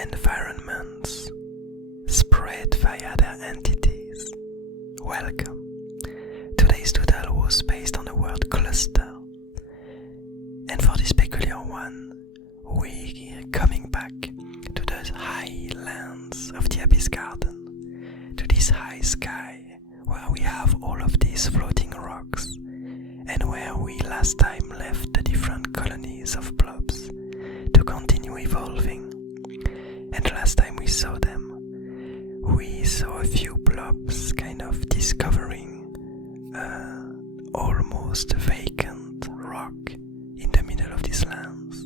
environments spread via their entities. Welcome. Today's doodle was based on the word cluster, and for this peculiar one, we're coming back to the high lands of the Abyss Garden, to this high sky where we have all of these floating rocks, and where we last time left the different colonies of blobs to continue evolving. And last time we saw them, we saw a few blobs kind of discovering almost vacant rock in the middle of these lands.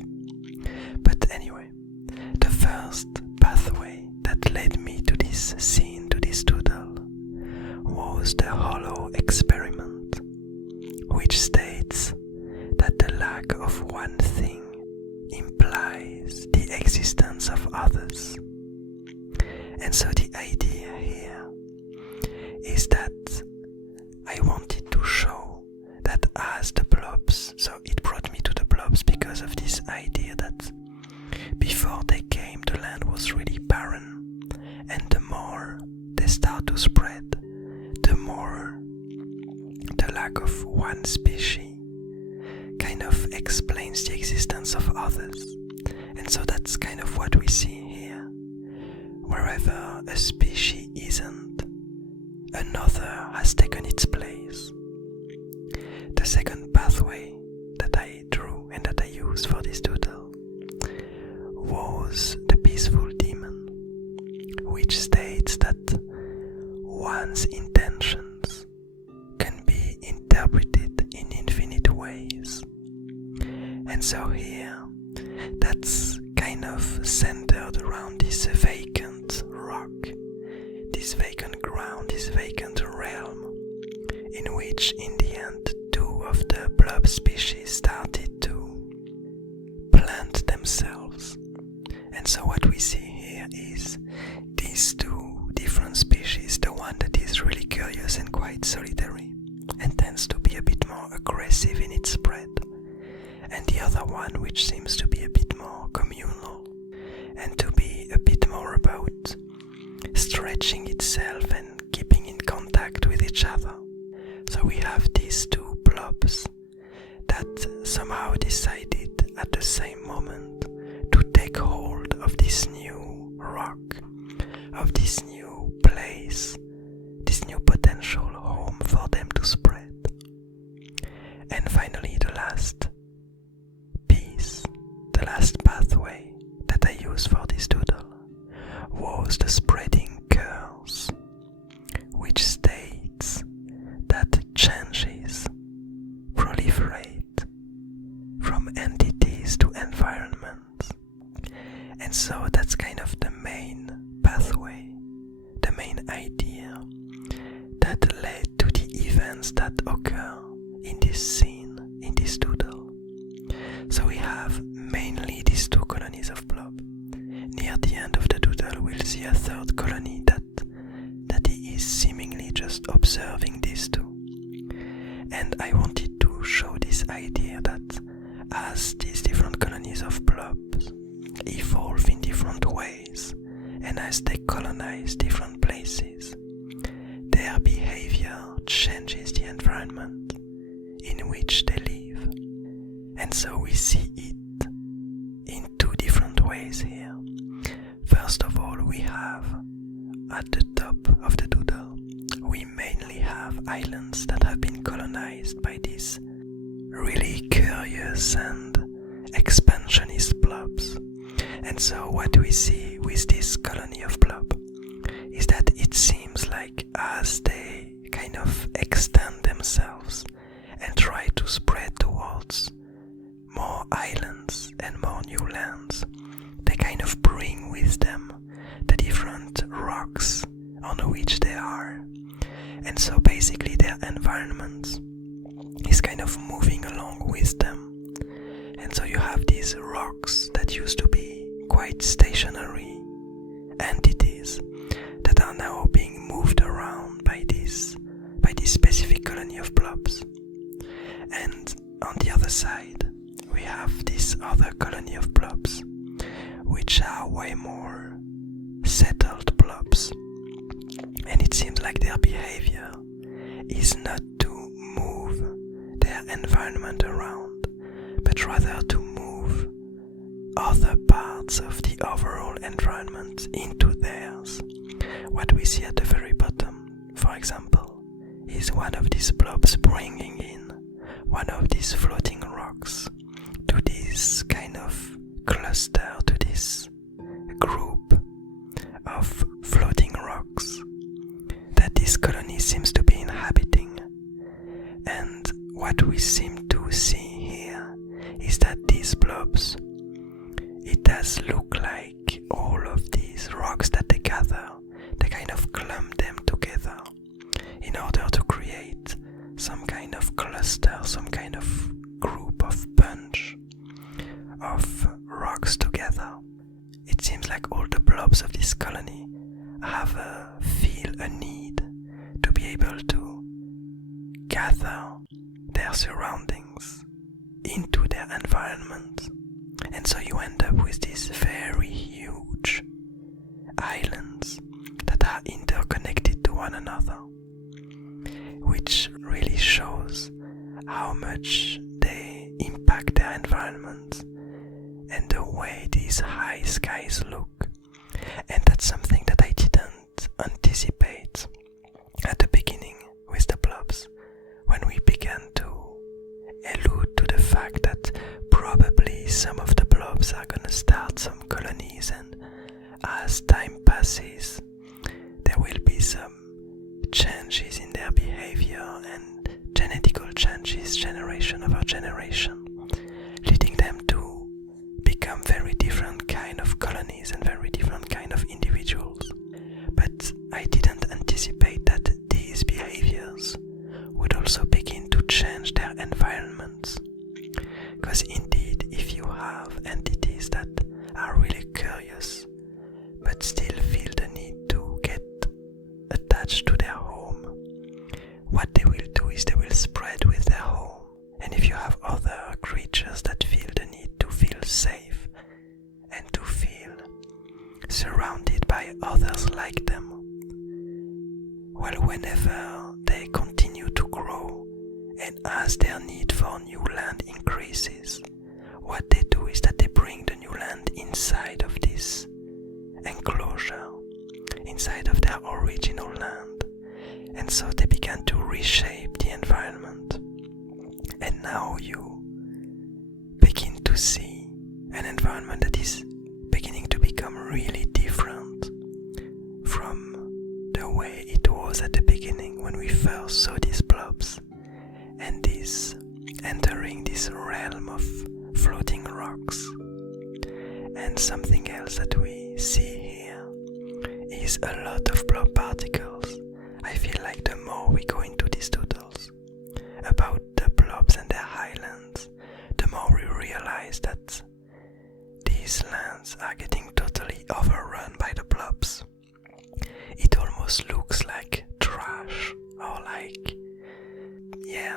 But anyway, the first pathway that led me to this scene, to this doodle, was the hollow experiment, which states that the lack of one thing implies the existence of others. And so the idea here is that I wanted to show that as the blobs, so it brought me to the blobs because of this idea that before they came, the land was really barren, and the more they start to spread, the more the lack of one species kind of explains the existence of others. And so that's kind of what we see here. Wherever a species isn't, another has taken its place. The second pathway that I drew and that I used for this doodle was the peaceful demon, which states that one's intentions can be interpreted in infinite ways. And so here, that's kind of centered around this vacant rock, this vacant ground, this vacant realm, in which in the end two of the blob species started to plant themselves. And so what we see here is these two different species, the one that is really curious and quite solitary and tends to be a bit more aggressive in its spread, and the other one which seems to be a bit more communal and to be a bit more about stretching itself and keeping in contact with each other. So we have these two blobs that somehow decided at the same moment to take hold of this new rock, of this new place, this new potential home for them to spread. And finally, the last piece, the last pathway that I used for this doodle was the spreading curse, which states that changes proliferate from entities to environments. And so that's kind of the main pathway, the main idea that led to the events that occur in this scene, in this doodle. So we have mainly these two colonies of blob. Near the end of the doodle we'll see a third colony that is seemingly just observing these two. And I wanted to show this idea that as these different colonies of blobs evolve in different ways, and as they colonize different places, their behavior changes the environment in which they live. And so we see it in two different ways here. First of all, we have at the top of the doodle, we mainly have islands that have been colonized by these really curious and expansionist blobs. And so what we see with this colony of blob is that it seems like as they kind of extend themselves and try to spread towards more islands and more new lands, they kind of bring with them the different rocks on which they are. And so basically their environment is kind of moving along with them. And so you have these rocks that used to be quite stationary entities that are now being moved around by this specific colony of blobs. And on the other side, we have this other colony of blobs, which are way more settled blobs. And it seems like their behavior is not to move their environment around, but rather to move other parts of the overall environment into theirs. What we see at the very bottom, for example, is one of these blobs bringing in one of these floating rocks to this kind of cluster, to this group of floating rocks that this colony seems to be inhabiting. And what we seem to see here is that these blobs, it does look like all of these rocks that they gather, they kind of clump them together in order to create some kind of cluster, some kind of group of bunch of rocks together. It seems like all the blobs of this colony feel a need to be able to gather their surroundings into their environment. And so you end up with these very huge islands that are interconnected to one another, which really shows how much they impact their environment and the way these high skies look. And that's something that I didn't anticipate at the beginning with the blobs, when we began to allude to the fact that probably some of the blobs are gonna start some colonies, and as time passes there will be some changes in their behavior and genetical changes generation over generation, leading them to become very different kind of colonies and very different kind of individuals. But I didn't anticipate that these behaviors would also begin to change their environments. Because indeed, if you have entities that are really curious but still feel the need to get attached to their home, what they will do is they will spread with their home. And if you have other creatures that feel the need to feel safe and to feel surrounded by others like them, well, whenever they continue to grow and as their need for new land increases, what they do is that they bring the new land inside of this enclosure, inside of their original land. And so they began to reshape the environment. And now you begin to see an environment that is beginning to become really different from the way it was at the beginning when we first saw these blobs and this entering this realm of floating rocks. And something else that we see here is a lot of blob particles. I feel like the more we go into these doodles about the blobs and their highlands, the more we realize that these lands are getting totally overrun by the blobs. It almost looks like trash, or like,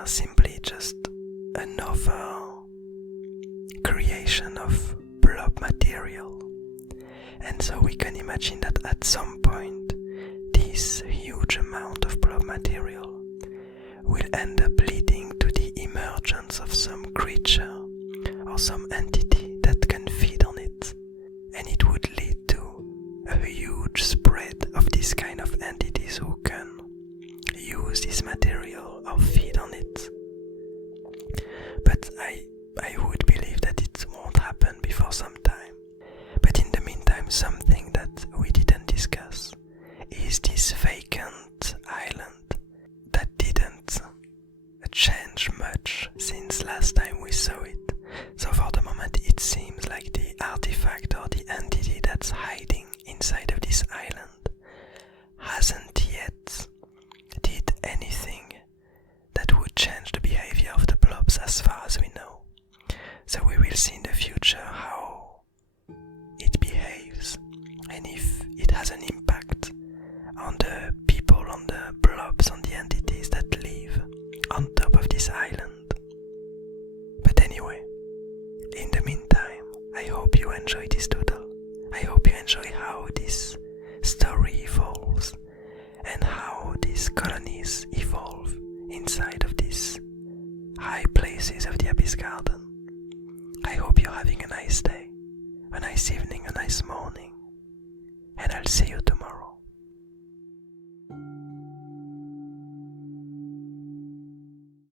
simply just another creation of blob material. And so we can imagine that at some point this huge amount of blob material will end up leading to the emergence of some creature or some entity that can feed on it, and it would lead to a huge spread of this kind of entities who can use this material or feed on it. But I would believe that it won't happen before some time. But in the meantime, something that we didn't discuss is this vacant island that didn't change much since last time we saw it. So for the moment it seems like the artifact or the entity that's hiding inside of this island hasn't yet did anything that would change the behavior of the blobs as far as we know. So we will see in the future how it behaves and if it has an impact on the people, on the blobs, on the entities that live on top of this island. But anyway, in the meantime, I hope you enjoy this doodle, enjoy how this story evolves and how these colonies evolve inside of these high places of the Abyss Garden. I hope you're having a nice day, a nice evening, a nice morning, and I'll see you tomorrow.